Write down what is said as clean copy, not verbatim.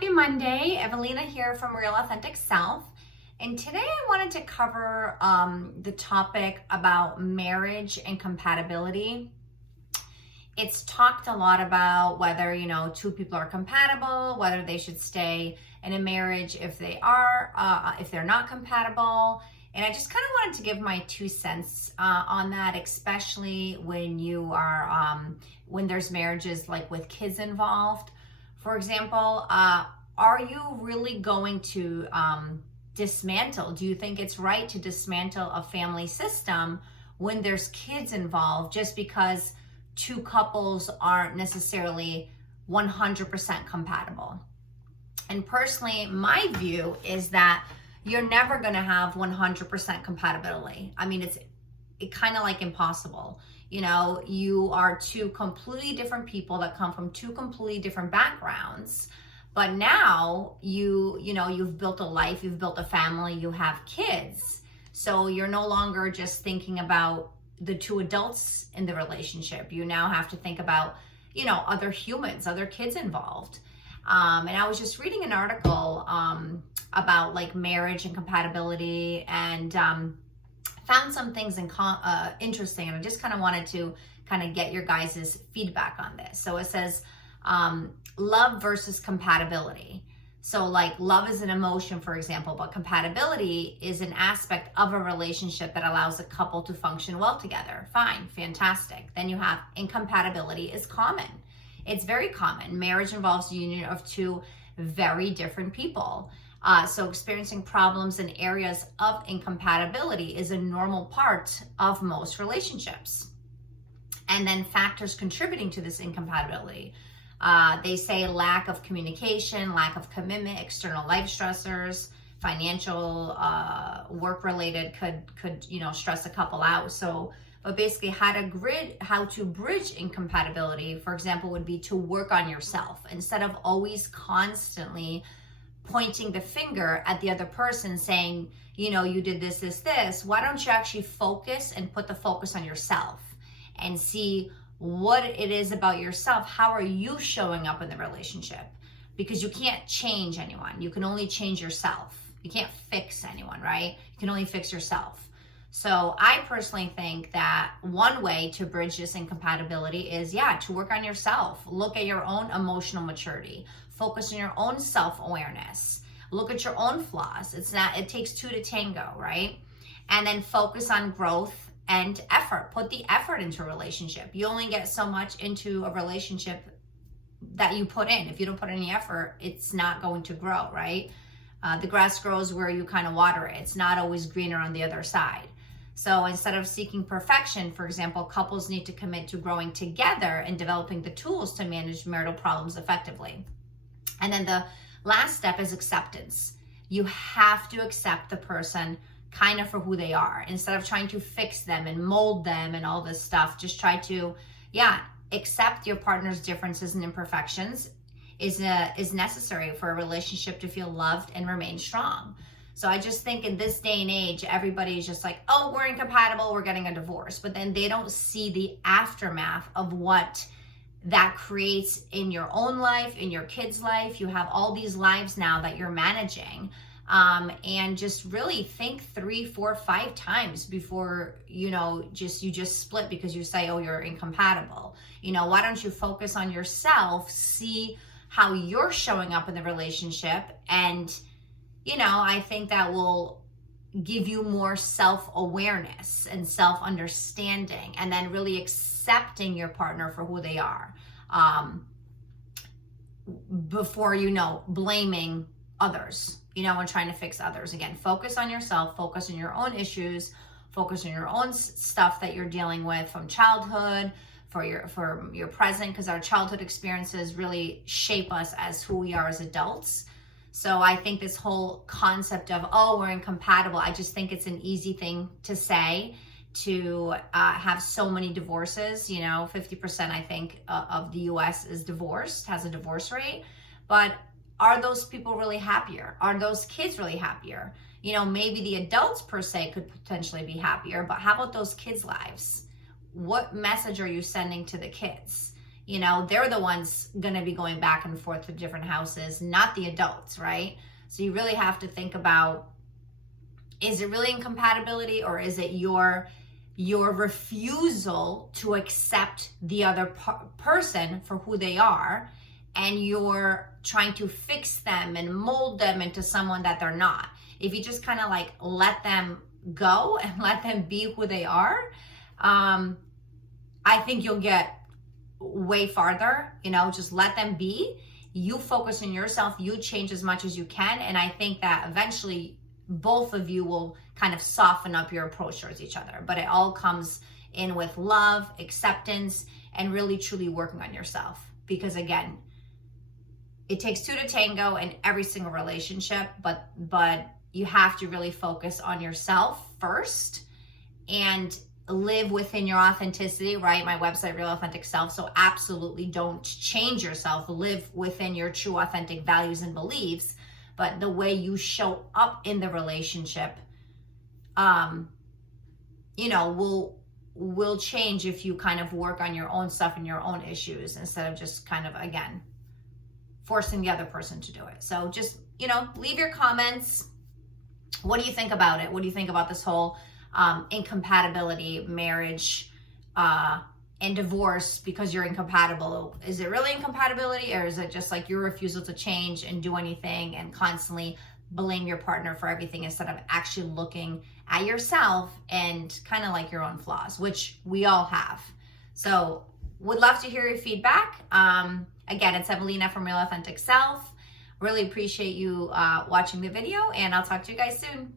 Happy Monday. Evelina here from Real Authentic Self. And today I wanted to cover the topic about marriage and compatibility. It's talked a lot about whether, two people are compatible, whether they should stay in a marriage if they are, if they're not compatible. And I just kind of wanted to give my 2 cents on that, especially when you are, when there's marriages like with kids involved. For example, are you really going to dismantle? Do you think it's right to dismantle a family system when there's kids involved just because 2 couples aren't necessarily 100% compatible? And personally, my view is that you're never going to have 100% compatibility. I mean, it's kind of like impossible. You are 2 completely different people that come from 2 completely different backgrounds. But now you've built a life, you've built a family, you have kids. So you're no longer just thinking about the 2 adults in the relationship. You now have to think about, other humans, other kids involved. And I was just reading an article about like marriage and compatibility, and found some things interesting, and I just kind of wanted to kind of get your guys' feedback on this. So it says love versus compatibility. So like love is an emotion, for example, but compatibility is an aspect of a relationship that allows a couple to function well together. Fine, fantastic. Then you have incompatibility is common. It's very common. Marriage involves the union of 2 very different people. So experiencing problems in areas of incompatibility is a normal part of most relationships. And then factors contributing to this incompatibility. They say lack of communication, lack of commitment, external life stressors, financial, work-related could stress a couple out. But basically how to bridge incompatibility, for example, would be to work on yourself instead of always constantly pointing the finger at the other person saying, you did this. Why don't you actually focus and put the focus on yourself and see what it is about yourself? How are you showing up in the relationship? Because you can't change anyone. You can only change yourself. You can't fix anyone, right? You can only fix yourself. So I personally think that one way to bridge this incompatibility is, to work on yourself. Look at your own emotional maturity. Focus on your own self-awareness. Look at your own flaws. It takes 2 to tango, right? And then focus on growth and effort. Put the effort into a relationship. You only get so much into a relationship that you put in. If you don't put any effort, it's not going to grow, right? The grass grows where you kind of water it. It's not always greener on the other side. So instead of seeking perfection, for example, couples need to commit to growing together and developing the tools to manage marital problems effectively. And then the last step is acceptance. You have to accept the person kind of for who they are. Instead of trying to fix them and mold them and all this stuff, just try to, accept your partner's differences and imperfections is necessary for a relationship to feel loved and remain strong. So I just think in this day and age, everybody's just like, oh, we're incompatible, we're getting a divorce. But then they don't see the aftermath of what that creates in your own life, in your kids' life. You have all these lives now that you're managing. And just really think 3, 4, 5 times before, you just split because you say, oh, you're incompatible. Why don't you focus on yourself, see how you're showing up in the relationship, and I think that will give you more self-awareness and self-understanding, and then really accepting your partner for who they are, before, blaming others, and trying to fix others. Again, focus on yourself, focus on your own issues, focus on your own stuff that you're dealing with from childhood, for your present, because our childhood experiences really shape us as who we are as adults. So I think this whole concept of, oh, we're incompatible, I just think it's an easy thing to say, to have so many divorces. 50%, I think, of the US is divorced, has a divorce rate. But are those people really happier? Are those kids really happier? Maybe the adults per se could potentially be happier, but how about those kids' lives? What message are you sending to the kids? they're the ones going to be going back and forth to different houses, not the adults, right? So you really have to think about, is it really incompatibility, or is it your refusal to accept the other person for who they are, and you're trying to fix them and mold them into someone that they're not? If you just kind of like let them go and let them be who they are, I think you'll get way farther. Just let them be. You focus on yourself, you change as much as you can, and I think that eventually both of you will kind of soften up your approach towards each other. But it all comes in with love, acceptance, and really truly working on yourself. Because again, it takes two to tango in every single relationship, but you have to really focus on yourself first and live within your authenticity, right? My website, Real Authentic Self. So absolutely don't change yourself. Live within your true authentic values and beliefs. But the way you show up in the relationship, will change if you kind of work on your own stuff and your own issues instead of just kind of, again, forcing the other person to do it. So just, leave your comments. What do you think about it? What do you think about this whole incompatibility, marriage, and divorce because you're incompatible? Is it really incompatibility, or is it just like your refusal to change and do anything and constantly blame your partner for everything instead of actually looking at yourself and kind of like your own flaws, which we all have? So would love to hear your feedback. Again, it's Evelina from Real Authentic Self. Really appreciate you watching the video, and I'll talk to you guys soon. Bye.